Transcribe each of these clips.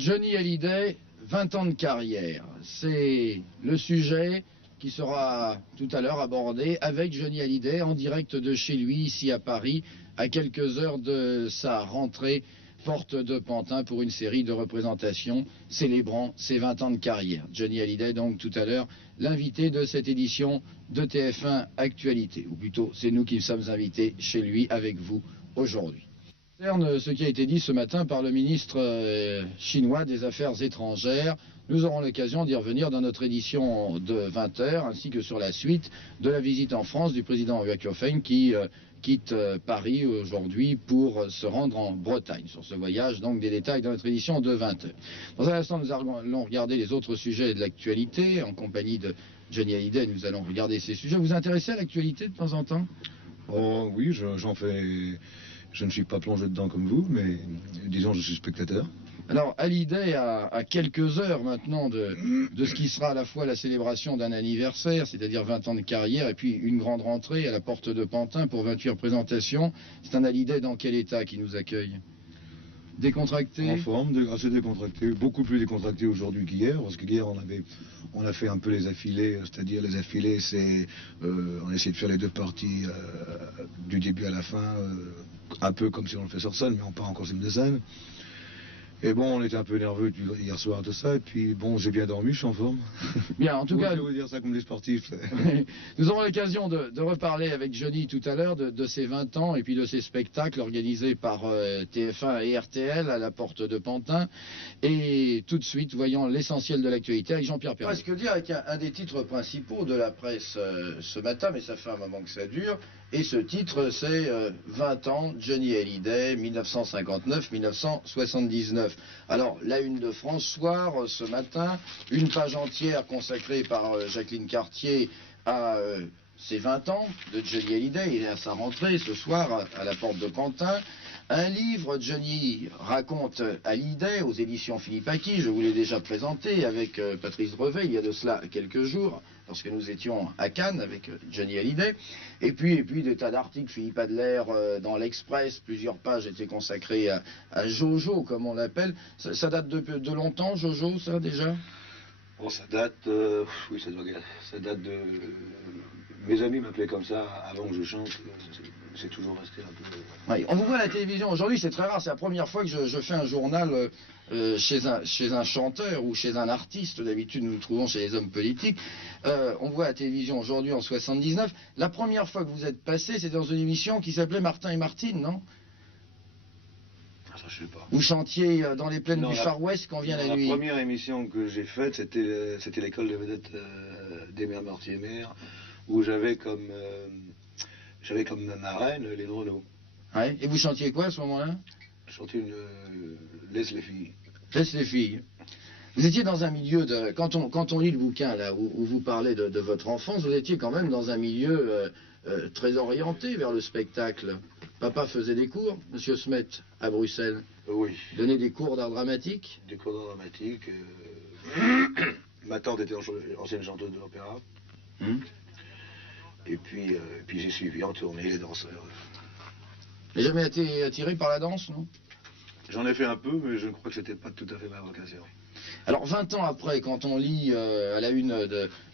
Johnny Hallyday, 20 ans de carrière. C'est le sujet qui sera tout à l'heure abordé avec Johnny Hallyday en direct de chez lui, ici à Paris, à quelques heures de sa rentrée porte de Pantin pour une série de représentations célébrant ses 20 ans de carrière. Johnny Hallyday, donc tout à l'heure, l'invité de cette édition de TF1 Actualité. Ou plutôt, c'est nous qui sommes invités chez lui avec vous aujourd'hui. Concerne ce qui a été dit ce matin par le ministre chinois des Affaires étrangères, nous aurons l'occasion d'y revenir dans notre édition de 20h, ainsi que sur la suite de la visite en France du président Hua Qiufeng qui quitte Paris aujourd'hui pour se rendre en Bretagne. Sur ce voyage, donc des détails dans notre édition de 20h. Dans un instant, nous allons regarder les autres sujets de l'actualité. En compagnie de Johnny Hallyday, nous allons regarder ces sujets. Vous vous intéressez à l'actualité de temps en temps? Oh oui, j'en fais... Je ne suis pas plongé dedans comme vous, mais disons je suis spectateur. Alors Hallyday à quelques heures maintenant de ce qui sera à la fois la célébration d'un anniversaire, c'est-à-dire 20 ans de carrière, et puis une grande rentrée à la porte de Pantin pour 28 représentations. C'est un Hallyday dans quel état qui nous accueille? Décontracté? En forme, assez décontracté, beaucoup plus décontracté aujourd'hui qu'hier, parce qu'hier on a fait un peu les affilés, c'est-à-dire les affilés, c'est on essaie de faire les deux parties du début à la fin, un peu comme si on le fait sur scène, mais on part en costume de scène. Et bon, on était un peu nerveux hier soir de ça, et puis bon, j'ai bien dormi, je suis en forme. Bien, en tout cas... Je vais vous dire ça comme des sportifs. Nous aurons l'occasion de reparler avec Johnny tout à l'heure de ses 20 ans et puis de ses spectacles organisés par TF1 et RTL à la porte de Pantin. Et tout de suite, voyons l'essentiel de l'actualité avec Jean-Pierre Perret. Presque dire avec un des titres principaux de la presse ce matin, mais ça fait un moment que ça dure. Et ce titre, c'est 20 ans, Johnny Hallyday, 1959-1979. Alors, la une de François, ce matin, une page entière consacrée par Jacqueline Cartier à ses 20 ans de Johnny Hallyday et à sa rentrée ce soir à la porte de Pantin. Un livre, Johnny raconte Hallyday aux éditions Philippe Aki, je vous l'ai déjà présenté avec Patrice Drevet il y a de cela quelques jours, lorsque nous étions à Cannes avec Johnny Hallyday. Et puis des tas d'articles, Philippe Adler dans l'Express, plusieurs pages étaient consacrées à Jojo, comme on l'appelle. Ça date de longtemps, Jojo, ça déjà? Bon, ça date, oui, ça date de... Mes amis m'appelaient comme ça avant que je chante, c'est toujours resté un peu... Oui, on vous voit à la télévision aujourd'hui, c'est très rare, c'est la première fois que je fais un journal chez un chanteur ou chez un artiste. D'habitude nous nous trouvons chez les hommes politiques. On voit à la télévision aujourd'hui en 79. La première fois que vous êtes passé, c'était dans une émission qui s'appelait Martin et Martine, non? Ça, je sais pas. Vous chantiez dans les plaines du Far West quand vient la nuit. La première émission que j'ai faite, c'était l'école de vedettes des mères Mortimer, où j'avais comme marraine les Renault. Ouais. Et vous chantiez quoi à ce moment-là? Je chantais Laisse les filles. Laisse les filles. Vous étiez dans un milieu de... Quand on lit le bouquin là, où vous parlez de votre enfance, vous étiez quand même dans un milieu très orienté vers le spectacle. Papa faisait des cours, Monsieur Smet, à Bruxelles. Oui. Donnait des cours d'art dramatique. Des cours d'art dramatique. Ma tante était ancienne chanteuse de l'opéra. Et puis j'ai suivi en tournée les danseurs. Vous n'avez jamais été attiré par la danse, non? J'en ai fait un peu, mais je crois que c'était pas tout à fait ma vocation. Alors 20 ans après, quand on lit à la une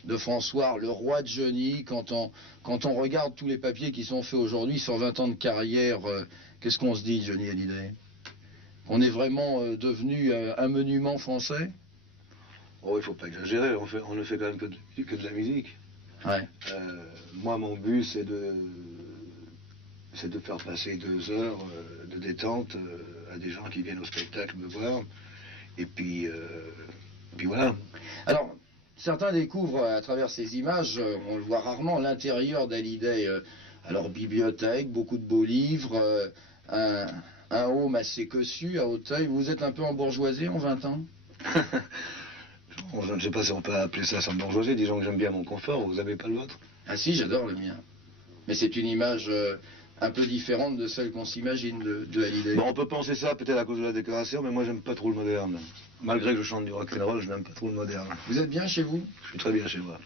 de François, le roi de Johnny, quand on regarde tous les papiers qui sont faits aujourd'hui sur 20 ans de carrière, qu'est-ce qu'on se dit, Johnny Hallyday? On est vraiment devenu un monument français? Oh, il faut pas exagérer, on ne fait quand même que de la musique. Ouais. Moi, mon but, c'est de faire passer 2 heures de détente à des gens qui viennent au spectacle me voir. Et puis voilà. Alors, certains découvrent à travers ces images, on le voit rarement, l'intérieur d'Hallyday. Alors, bibliothèque, beaucoup de beaux livres, un home assez cossu à Auteuil. Vous êtes un peu embourgeoisé en 20 ans? Je ne sais pas si on peut appeler ça s'embourgeoiser, disons que j'aime bien mon confort, vous n'avez pas le vôtre? Ah si, j'adore le mien. Mais c'est une image un peu différente de celle qu'on s'imagine de Hallyday. Bon, on peut penser ça peut-être à cause de la décoration, mais moi j'aime pas trop le moderne. Malgré que je chante du rock'n'roll, je n'aime pas trop le moderne. Vous êtes bien chez vous? Je suis très bien chez moi.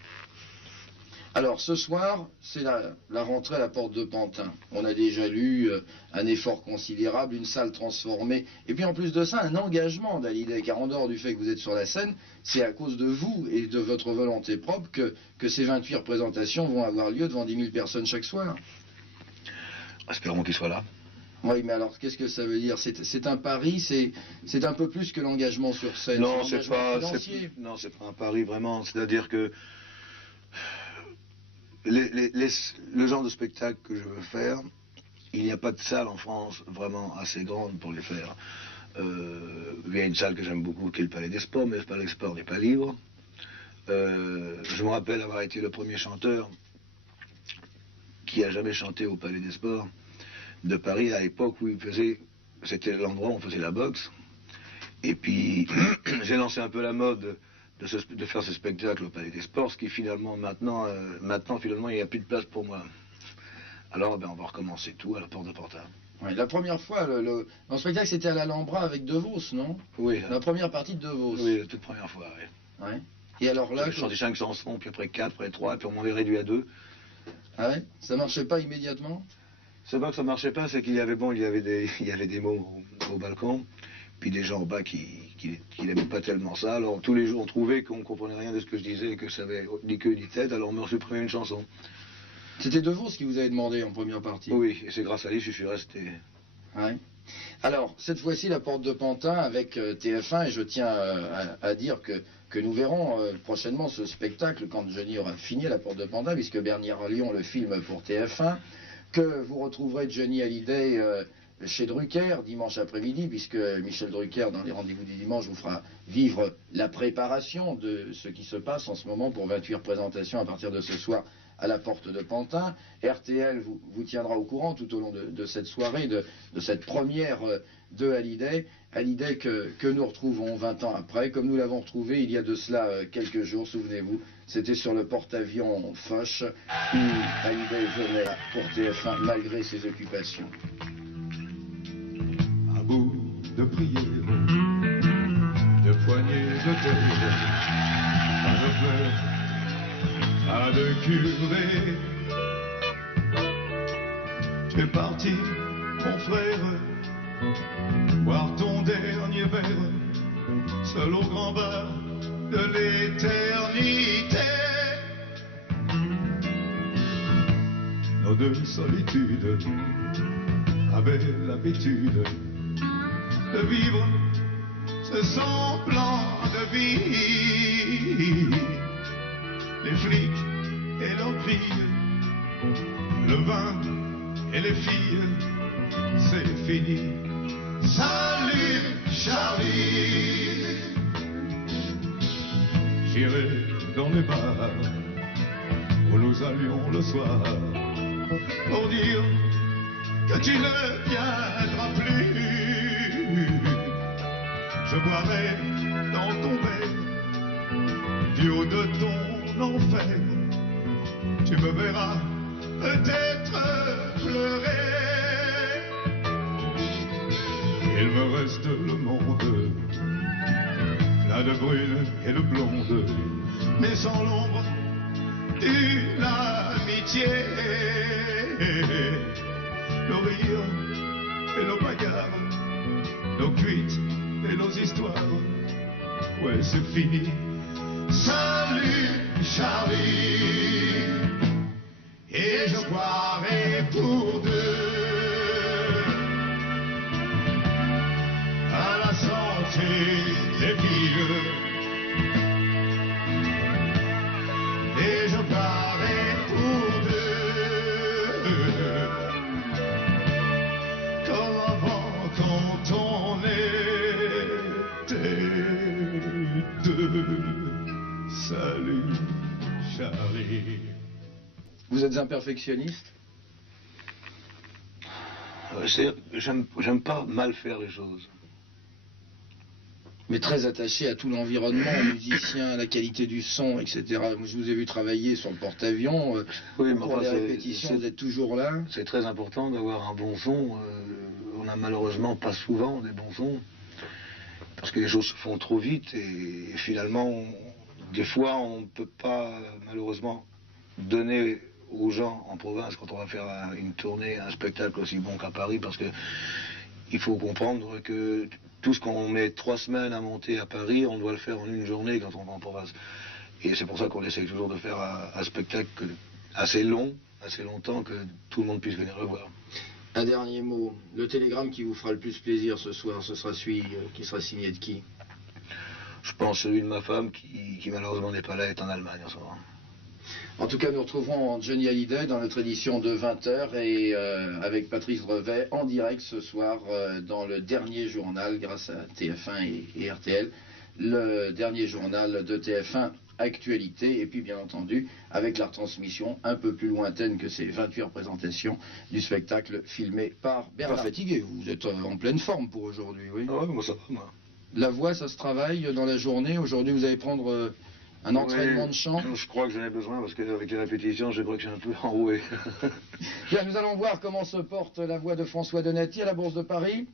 Alors ce soir, c'est la rentrée à la porte de Pantin. On a déjà lu un effort considérable, une salle transformée, et puis en plus de ça, un engagement d'Hallyday, car en dehors du fait que vous êtes sur la scène, c'est à cause de vous et de votre volonté propre que ces 28 représentations vont avoir lieu devant 10 000 personnes chaque soir. Espérons qu'il soit là. Oui, mais alors qu'est-ce que ça veut dire? C'est un pari, c'est un peu plus que l'engagement sur scène. Non, c'est pas un pari vraiment, c'est-à-dire que le genre de spectacle que je veux faire, il n'y a pas de salle en France vraiment assez grande pour les faire. Il y a une salle que j'aime beaucoup qui est le Palais des Sports, mais le Palais des Sports n'est pas libre. Je me rappelle avoir été le premier chanteur qui a jamais chanté au Palais des Sports de Paris à l'époque où c'était l'endroit où on faisait la boxe. Et puis j'ai lancé un peu la mode de faire ce spectacle au Palais des Sports, ce qui finalement, maintenant finalement, il n'y a plus de place pour moi. Alors, on va recommencer tout à la porte de Pantin. Ouais, la première fois, le spectacle, c'était à l'Alhambra avec De Vos, non? Oui. La première partie de De Vos. Oui, la toute première fois, oui. Ouais. Et alors là... J'ai chanté 5 chansons, puis après 4, après 3, puis on m'en avait réduit à 2. Ah ouais? Ça marchait pas immédiatement? C'est pas que ça marchait pas, c'est qu'il y avait des mots au balcon, puis des gens en bas qui n'aimaient pas tellement ça. Alors tous les jours on trouvait qu'on comprenait rien de ce que je disais, que ça avait ni queue ni tête, alors on me supprimait une chanson. C'était De Vos qui vous avait demandé en première partie? Oui, et c'est grâce à lui que je suis resté. Ouais. Alors, cette fois-ci, la porte de Pantin avec TF1, et je tiens à dire que nous verrons prochainement ce spectacle quand Johnny aura fini à la porte de Pantin, puisque Bernard Lyon le filme pour TF1, que vous retrouverez Johnny Hallyday chez Drucker dimanche après-midi, puisque Michel Drucker, dans les rendez-vous du dimanche, vous fera vivre la préparation de ce qui se passe en ce moment pour 28 représentations à partir de ce soir à la porte de Pantin. RTL vous tiendra au courant tout au long de cette soirée, de cette première de Hallyday. Hallyday que nous retrouvons 20 ans après, comme nous l'avons retrouvé il y a de cela quelques jours, souvenez-vous. C'était sur le porte-avions Foch, où Hallyday venait pour TF1 malgré ses occupations. À bout de prières, de poignées de terre, pas de fleurs, pas de curé. Tu es parti, mon frère, boire ton dernier verre, seul au grand bar de l'éternité. Nos deux solitudes avaient l'habitude de vivre ce semblant de vie. Les flics et leurs filles, le vin et les filles, c'est fini. Salut Charlie. J'irai dans les bars où nous allions le soir pour dire que tu ne viendras plus. Je boirai dans ton verre, du haut de ton enfer, tu me verras peut-être pleurer. Il me reste le monde, plein de brunes et de blondes, mais sans l'ombre d'une amitié. Nos rires et nos bagarres, nos cuites et nos histoires, ouais c'est fini. Salut Charlie, et je boirai pour deux à la santé des filles, et je boirai pour deux comme avant quand on était deux. Salut Charlie. Vous êtes un perfectionniste? J'aime pas mal faire les choses. Mais très attaché à tout l'environnement, aux musiciens, à la qualité du son, etc. Moi, je vous ai vu travailler sur le porte-avions. Oui, mais pour enfin, les répétitions, vous êtes toujours là. C'est très important d'avoir un bon son. On n'a malheureusement pas souvent des bons sons. Parce que les choses se font trop vite et finalement, des fois, on ne peut pas malheureusement donner aux gens en province quand on va faire une tournée, un spectacle aussi bon qu'à Paris, parce que il faut comprendre que tout ce qu'on met 3 semaines à monter à Paris, on doit le faire en une journée quand on va en province. Et c'est pour ça qu'on essaye toujours de faire un spectacle assez long, assez longtemps, que tout le monde puisse venir le voir. Un dernier mot, le télégramme qui vous fera le plus plaisir ce soir, ce sera celui qui sera signé de qui? Je pense celui de ma femme qui malheureusement n'est pas là, est en Allemagne en ce moment. En tout cas, nous retrouverons Johnny Hallyday dans notre édition de 20h et avec Patrice Drevet en direct ce soir dans le dernier journal grâce à TF1 et RTL, le dernier journal de TF1 Actualité, et puis bien entendu avec la retransmission un peu plus lointaine que ces 28 représentations du spectacle filmé par Bernard. Pas fatigué, vous êtes en pleine forme pour aujourd'hui, oui? Ah ouais, moi ça va, moi. La voix, ça se travaille dans la journée. Aujourd'hui, vous allez prendre un entraînement de chant. Je crois que j'en ai besoin parce qu'avec les répétitions, je crois que je suis un peu enroué. Bien, nous allons voir comment se porte la voix de François Donati à la Bourse de Paris.